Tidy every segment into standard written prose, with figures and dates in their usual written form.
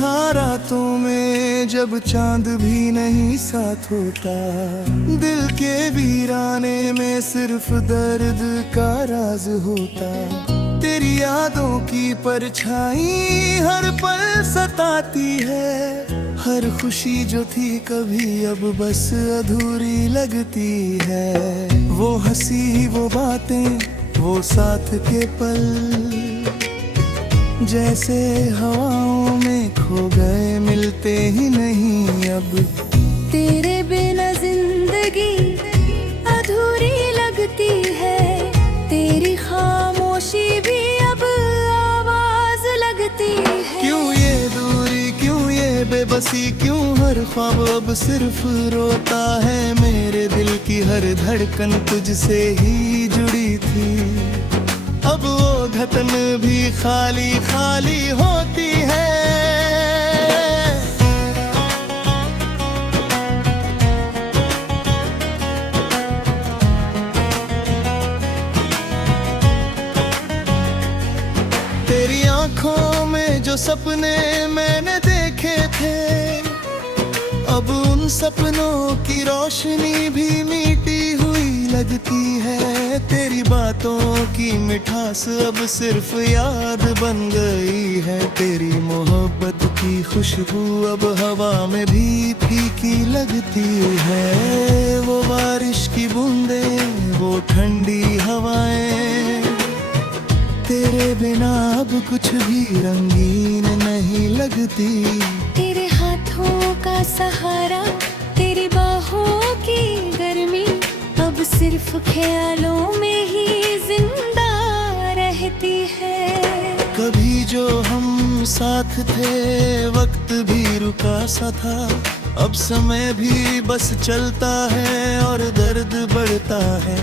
तन्हा रातों में जब चांद भी नहीं साथ होता, दिल के वीराने में सिर्फ दर्द का राज होता। तेरी यादों की परछाई हर पल सताती है, हर खुशी जो थी कभी अब बस अधूरी लगती है। वो हंसी वो बातें वो साथ के पल जैसे हवाओं में खो गए, मिलते ही नहीं अब। तेरे बिना जिंदगी अधूरी लगती है, तेरी खामोशी भी अब आवाज लगती है। क्यों ये दूरी क्यों ये बेबसी, क्यों हर ख्वाब अब सिर्फ रोता है। मेरे दिल की हर धड़कन तुझसे ही जुड़ी थी, अब वो धड़कन भी खाली खाली होती है। तेरी आंखों में जो सपने मैंने देखे थे, अब उन सपनों की रोशनी भी मीठी हुई लगती है। तेरी बातों की मिठास अब सिर्फ याद बन गई है, तेरी मोहब्बत की खुशबू अब हवा में भी फीकी लगती है। वो बारिश की बूंदें वो ठंडी हवाएं, तेरे बिना अब कुछ भी रंगीन नहीं लगती। तेरे हाथों का सहारा तेरी बाहों की गर्मी अब सिर्फ ख्यालों में ही जिंदा रहती है। कभी जो हम साथ थे वक्त भी रुका सा था, अब समय भी बस चलता है और दर्द बढ़ता है।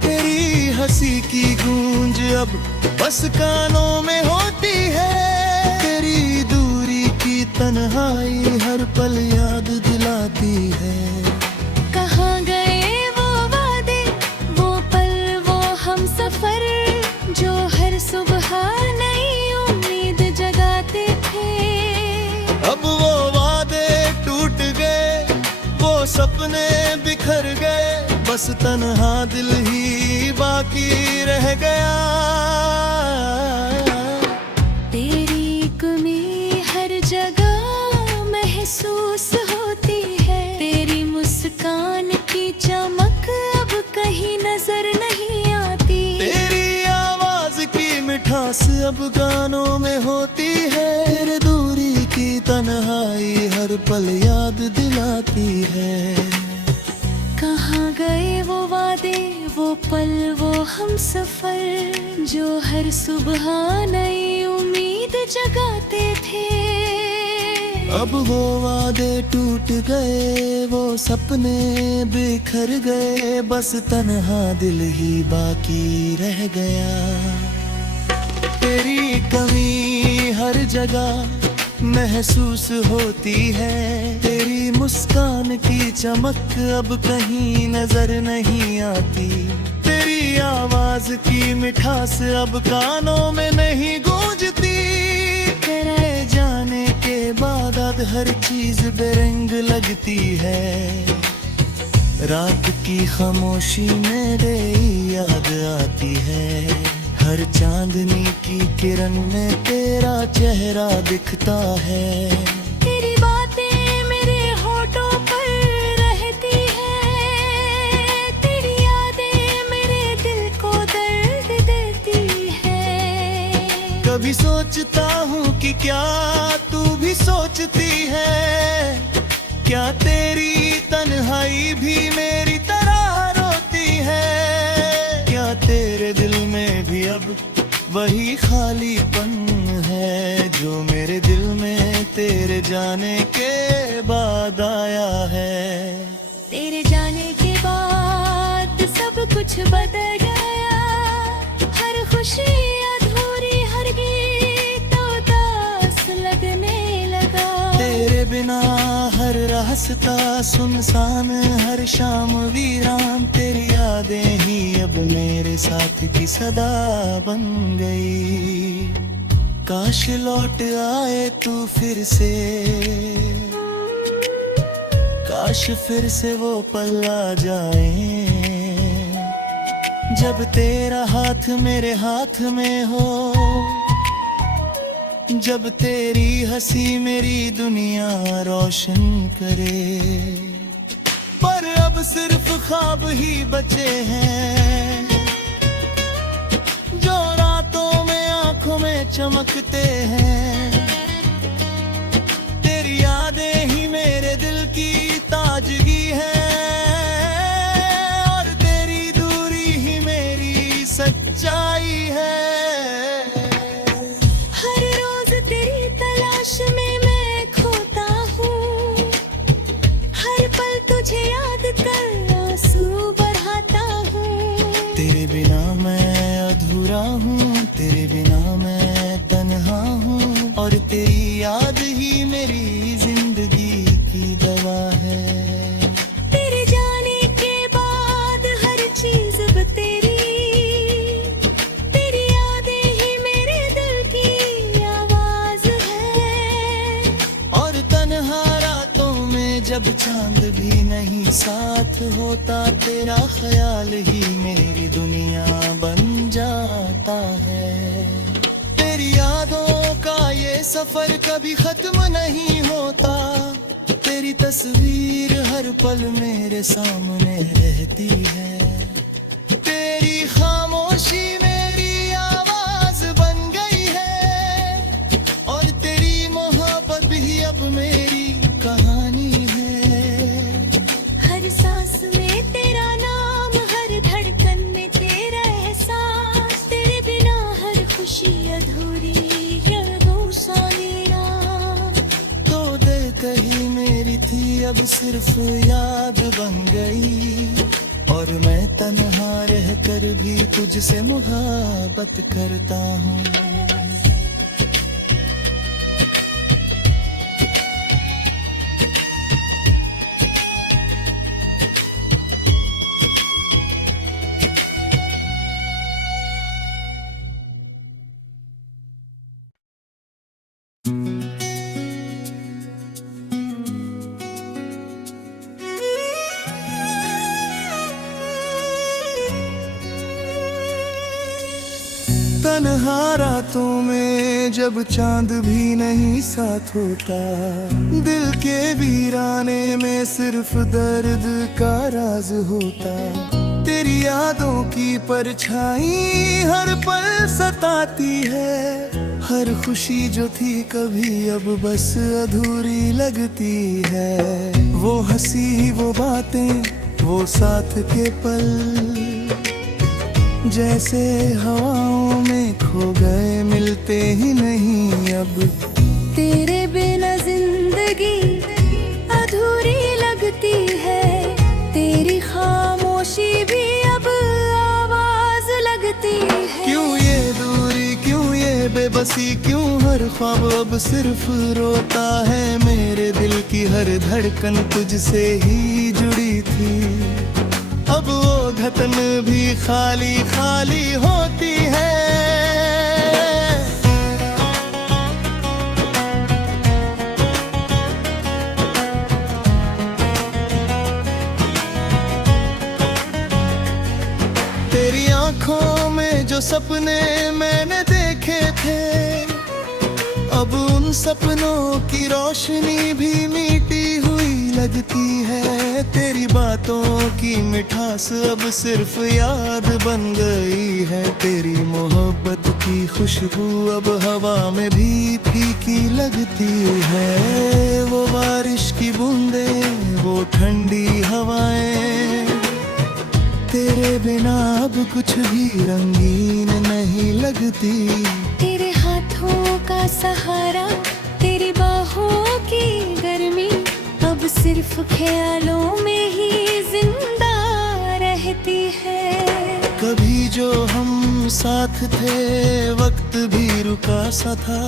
तेरी हंसी की गूंज अब बस कानों में होती है, तेरी दूरी की तन्हाई हर पल याद दिलाती है। कहाँ गए वो वादे वो पल वो हम सफर, जो हर सुबह नई उम्मीद जगाते थे। अब वो वादे टूट गए वो सपने बिखर गए, बस तन्हा दिल ही बाकी रह गया। तेरी कमी हर जगह महसूस होती है, तेरी मुस्कान की चमक अब कहीं नजर नहीं आती। तेरी आवाज की मिठास अब गानों में होती है, तेरे दूरी की तन्हाई हर पल याद दिलाती है। कहाँ गए वो वादे वो पल वो हम सफर, जो हर सुबह नई उम्मीद जगाते थे। अब वो वादे टूट गए वो सपने बिखर गए, बस तन्हा दिल ही बाकी रह गया। तेरी कमी हर जगह महसूस होती है, तेरी मुस्कान की चमक अब कहीं नजर नहीं आती। तेरी आवाज की मिठास अब कानों में नहीं गूंजती, तेरे जाने के बाद अब हर चीज बेरंग लगती है। रात की खामोशी मेरे याद आती है, हर चांदनी की किरण में तेरा चेहरा दिखता है। तेरी बातें मेरे होठों पर रहती है, तेरी यादें मेरे दिल को दर्द देती है। कभी सोचता हूँ कि क्या तू भी सोचती है, क्या तेरी तन्हाई भी मेरी तरह रोती है। क्या तेरे दिल में भी अब वही खालीपन है, जो मेरे दिल में तेरे जाने के बाद आया है। तेरे जाने के बाद सब कुछ बदल गया, हर खुशी अधूरी हर गीत उदास लगने लगा। तेरे बिना हर रास्ता सुनसान हर शाम वीरान, तेरी यादें ही अब मेरे साथ की सदा बन गई। काश लौट आए तू फिर से, काश फिर से वो पल आ जाए जब तेरा हाथ मेरे हाथ में हो, जब तेरी हंसी मेरी दुनिया रोशन करे। पर अब सिर्फ ख्वाब ही बचे हैं जो रातों में आंखों में चमकते हैं। तेरी यादें ही मेरे दिल की ताजगी है और तेरी दूरी ही मेरी सच्चाई है। हर रोज तेरी तलाश में मैं खोता हूँ, हर पल तुझे याद कर आंसू बढ़ाता हूँ। तेरे बिना मैं अधूरा हूँ, तेरे बिना मैं तन्हा हूँ और तेरी याद ही मेरी जिंदगी की दवा है। तेरे जाने के बाद हर चीज अब तेरी, तेरी यादें ही मेरे दिल की आवाज है। और तन्हा रातों में जब चांद भी नहीं साथ होता, तेरा ख्याल ही मेरी दुनिया बन जाता है। तेरी यादों का ये सफर कभी खत्म नहीं होता, तेरी तस्वीर हर पल मेरे सामने रहती है। तेरी खामोशी मेरी आवाज बन गई है और तेरी मोहब्बत भी अब मेरी कहानी है। हर सांस में तेरा नाम, हर धड़कन में तेरा एहसास। तेरे बिना हर खुशी अधूरी तो दिल कहीं मेरी थी अब सिर्फ याद बन गई और मैं तन्हा रह कर भी तुझसे मोहब्बत करता हूँ। तन्हा रातों में जब चांद भी नहीं साथ होता, दिल के वीराने में सिर्फ दर्द का राज होता। तेरी यादों की परछाई हर पल सताती है, हर खुशी जो थी कभी अब बस अधूरी लगती है। वो हंसी वो बातें वो साथ के पल जैसे हवाओं में खो गए, मिलते ही नहीं अब। तेरे बिना जिंदगी अधूरी लगती है, तेरी खामोशी भी अब आवाज लगती है। क्यों ये दूरी क्यों ये बेबसी, क्यों हर ख्वाब अब सिर्फ रोता है। मेरे दिल की हर धड़कन तुझसे ही जुड़ी थी, अब वो धड़कन भी खाली खाली होती है। तेरी आंखों में जो सपने मैंने देखे थे, अब उन सपनों की रोशनी भी मीठी हुई लगती है। तेरी बातों की मिठास अब सिर्फ याद बन गई है। तेरी मोहब्बत की खुशबू अब हवा में भी फीकी लगती है। वो बारिश की बूंदें वो ठंडी हवाएं, तेरे बिना अब कुछ भी रंगीन नहीं लगती। तेरे हाथों का सहारा, तेरी बाहों की गर्मी अब सिर्फ ख्यालों में ही जिंदा रहती है। कभी जो हम साथ थे वक्त भी रुका सा था,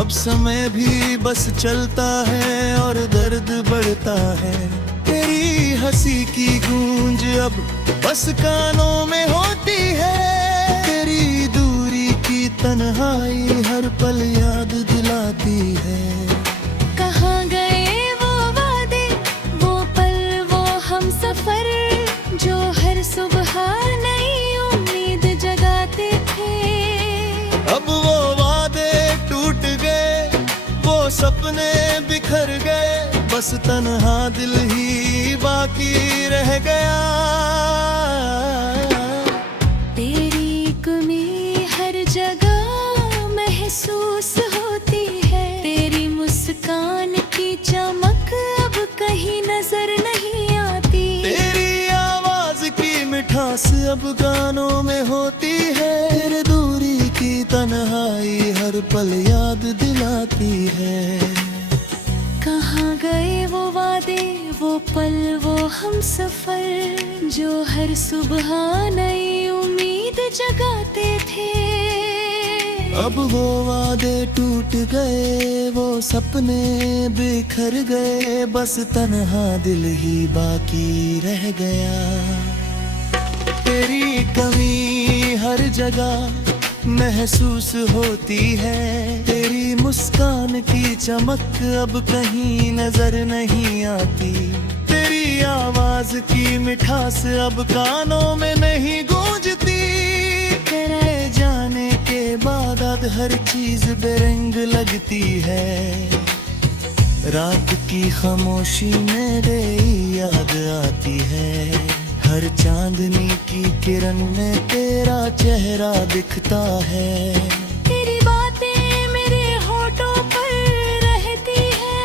अब समय भी बस चलता है और दर्द बढ़ता है। तेरी हंसी की गूंज अब बस कानों में होती है, तेरी दूरी की तन्हाई हर पल याद दिलाती है। कहाँ गए वो वादे, वो पल, वो हम सफर, जो हर सुबह नई उम्मीद जगाते थे। अब वो वादे टूट गए, वो सपने बिखर गए, बस तन्हा दिल ही बाकी रह गया। तेरी कमी हर जगह महसूस होती है, तेरी मुस्कान की चमक अब कहीं नजर नहीं आती। तेरी आवाज की मिठास अब गानों में होती है। तेरे दूरी की तन्हाई हर पल याद दिलाती है। कहाँ गए वो वादे, वो पल, वो हम सफर, जो हर सुबह नई उम्मीद जगाते थे। अब वो वादे टूट गए, वो सपने बिखर गए, बस तन्हा दिल ही बाकी रह गया। तेरी कमी हर जगह महसूस होती है, तेरी मुस्कान की चमक अब कहीं नजर नहीं आती। तेरी आवाज की मिठास अब कानों में नहीं गूंजती। तेरे जाने के बाद अब हर चीज बेरंग लगती है। रात की खामोशी मेरे याद आती है, हर चांदनी की किरण में तेरा चेहरा दिखता है। तेरी बातें मेरे होठों पर रहती है,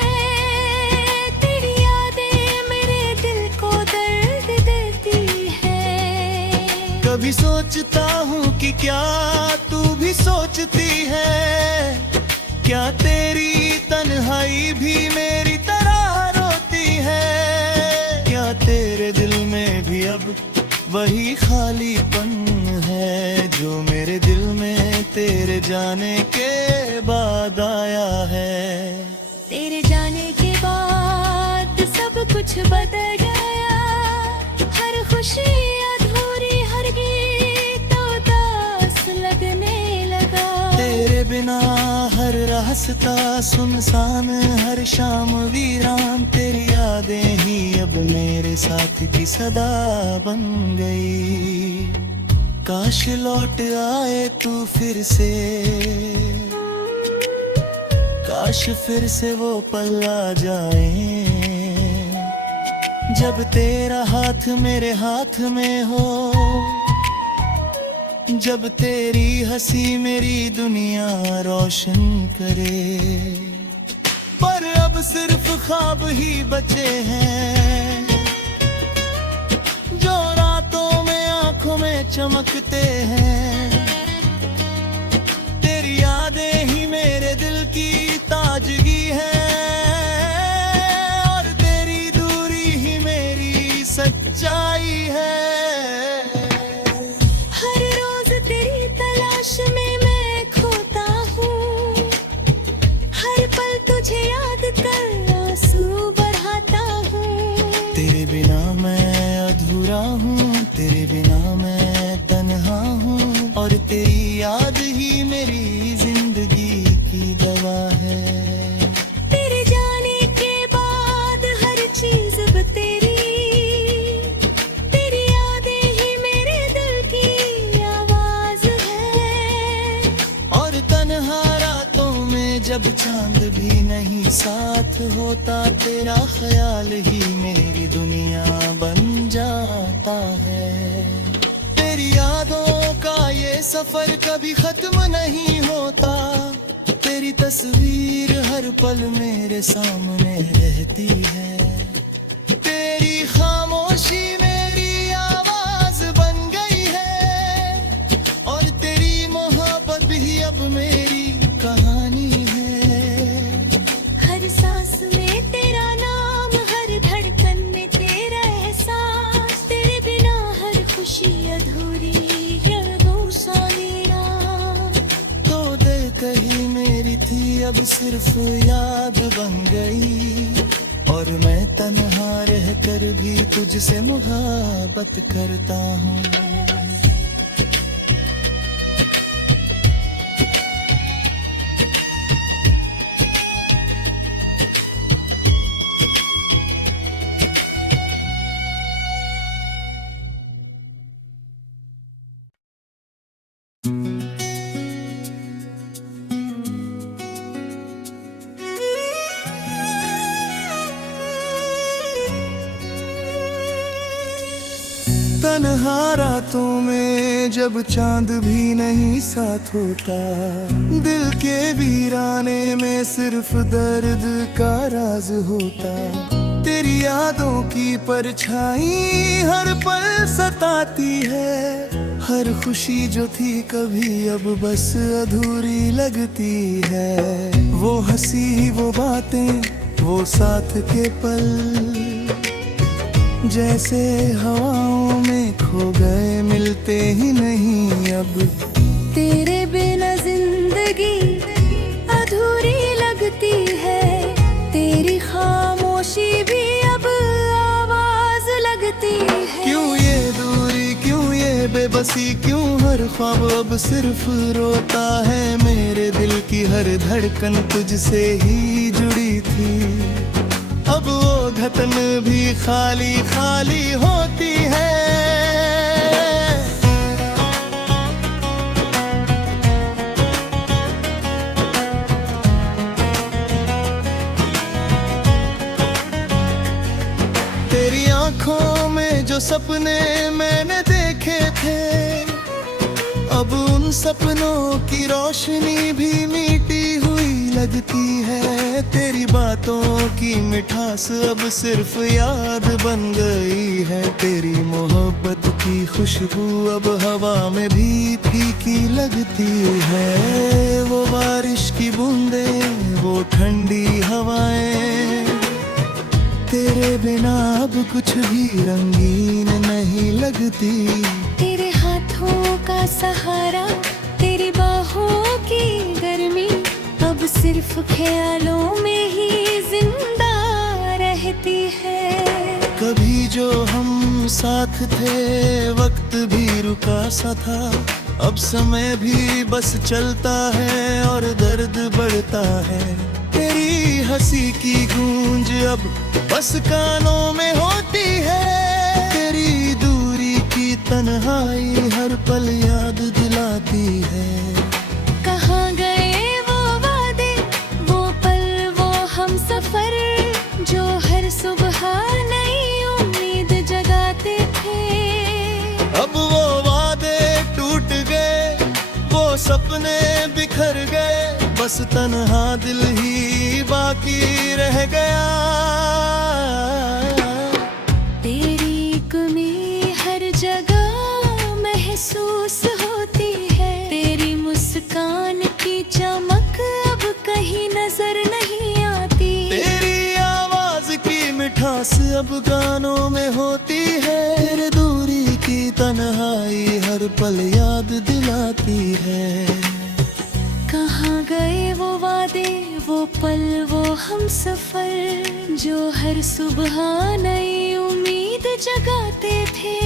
तेरी यादें मेरे दिल को दर्द देती है। कभी सोचता हूँ कि क्या तू भी सोचती है, क्या तेरी तन्हाई भी मेरी तरह रोती है। क्या तेरे दिल में भी अब वही खालीपन है, जो मेरे दिल में तेरे जाने के बाद आया है। तेरे जाने के बाद सब कुछ बदल गया, हर खुशी अधूरी, हर गीत उदास लगने लगा। तेरे बिना हर रास्ता सुनसान, हर शाम वीरान, तेरी यादें ही अब मेरे साथ की सदा बन गई। काश लौट आए तू फिर से, काश फिर से वो पल आ जाए, जब तेरा हाथ मेरे हाथ में हो, जब तेरी हंसी मेरी दुनिया रोशन करे। पर अब सिर्फ ख्वाब ही बचे हैं, जो रातों में आंखों में चमकते हैं। तेरी यादें ही मेरे दिल की ताजगी है, और तेरी दूरी ही मेरी सच्चाई है। में मैं खोता हूँ, हर पल तुझे याद कर आंसू बढ़ाता हूँ। तेरे बिना मैं अधूरा हूँ, तेरे बिना मैं तन्हा हूँ, और तेरी याद ही मेरी जिंदगी की दवा है। तेरे जाने के बाद हर चीज अब तेरी, तेरी यादें ही मेरे दिल की आवाज है। और तन्हा रातों में जब चांद भी नहीं साथ होता, तेरा ख्याल ही मेरी दुनिया बन जाता है। तेरी यादों का ये सफर कभी खत्म नहीं होता, तेरी तस्वीर हर पल मेरे सामने रहती है। तेरी खामोशी मेरी आवाज बन गई है, और तेरी मोहब्बत भी अब मेरी कहानी है। हर सांस में तेरा नाम, हर धड़कन में तेरा एहसास, तेरे बिना हर खुशी अधूरी, तो दिल कहीं मेरी थी अब सिर्फ याद बन गई, और मैं तन्हा रह कर भी तुझसे मोहब्बत करता हूँ। तन्हा रातों में जब चांद भी नहीं साथ होता, दिल के वीराने में सिर्फ दर्द का राज होता। तेरी यादों की परछाई हर पल सताती है, हर खुशी जो थी कभी अब बस अधूरी लगती है। वो हंसी वो बातें वो साथ के पल जैसे हवाओं में खो गए, मिलते ही नहीं अब। तेरे बिना जिंदगी अधूरी लगती है, तेरी खामोशी भी अब आवाज लगती है। क्यों ये दूरी क्यों ये बेबसी, क्यों हर ख्वाब अब सिर्फ रोता है। मेरे दिल की हर धड़कन तुझसे ही जुड़ी थी, अब वो धड़कन भी खाली खाली होती है। तेरी आंखों में जो सपने मैंने देखे थे, अब उन सपनों की रोशनी भी मीठी हुई लगती है। तेरी बातों की मिठास अब सिर्फ याद बन गई है, तेरी मोहब्बत की खुशबू अब हवा में भी फीकी लगती है। वो बारिश की बूंदें वो ठंडी हवाएं, तेरे बिना अब कुछ भी रंगीन नहीं लगती। तेरे हाथों का सहारा तेरी बाहों की गर्मी अब सिर्फ ख्यालों में ही जिंदा रहती है। कभी जो हम साथ थे वक्त भी रुका सा था, अब समय भी बस चलता है और दर्द बढ़ता है। तेरी हंसी की गूंज अब बस कानों में होती है, तेरी दूरी की तन्हाई हर पल याद दिलाती है। कहाँ गए वो वादे वो पल वो हम सफर, जो हर सुबह नई उम्मीद जगाते थे। अब वो वादे टूट गए वो सपने बिखर गए, बस तन्हा दिल ही बाकी रह गया। तेरी कमी हर जगह महसूस होती है, तेरी मुस्कान की चमक अब कहीं नजर नहीं आती। तेरी आवाज की मिठास अब गानों में होती है, तेरे दूरी की तन्हाई हर पल याद दिलाती है। कहाँ गए वो वादे वो पल वो हम सफर, जो हर सुबह नई उम्मीद जगाते थे।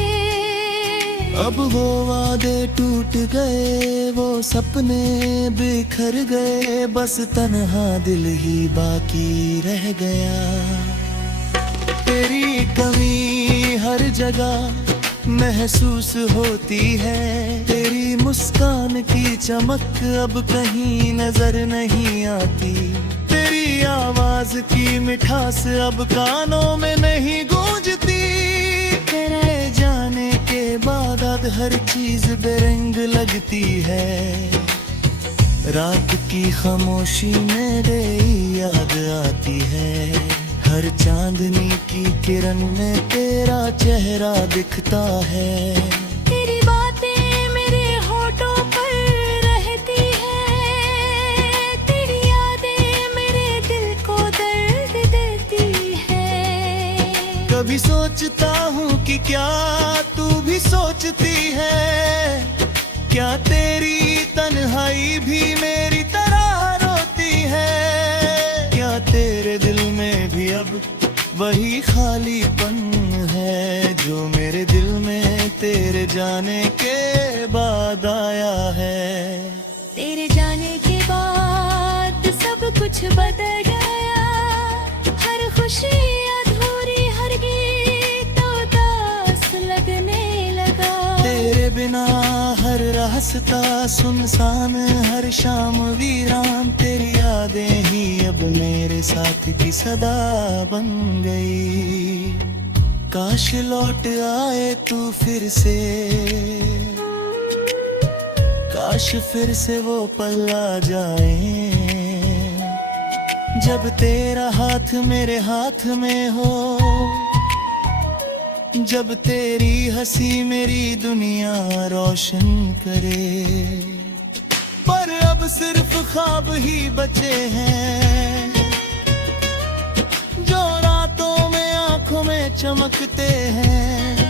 अब वो वादे टूट गए वो सपने बिखर गए, बस तन्हा दिल ही बाकी रह गया। तेरी कमी हर जगह महसूस होती है, तेरी मुस्कान की चमक अब कहीं नजर नहीं आती। तेरी आवाज की मिठास अब कानों में नहीं गूंजती, तेरे जाने के बाद अब हर चीज बेरंग लगती है। रात की खामोशी मेरे याद आती है, हर चांदनी की किरण में तेरा चेहरा दिखता है। तेरी बातें मेरे होठों पर रहती है, तेरी यादें मेरे दिल को दर्द देती है। कभी सोचता हूँ कि क्या तू भी सोचती है, क्या तेरी तन्हाई भी मेरी तरह रोती है। क्या तेरे दिल में भी अब वही खालीपन है, जो मेरे दिल में तेरे जाने के बाद आया है। तेरे जाने के बाद सब कुछ बदल गया, हर खुशी अधूरी हर गीत उदास लगने लगा। तेरे बिना हर रास्ता सुनसान हर शाम वीरान, तेरी यादें ही अब मेरे साथ की सदा बन गई। काश लौट आए तू फिर से, काश फिर से वो पल आ जाए जब तेरा हाथ मेरे हाथ में हो, जब तेरी हंसी मेरी दुनिया रोशन करे। पर अब सिर्फ ख्वाब ही बचे हैं जो रातों में आंखों में चमकते हैं।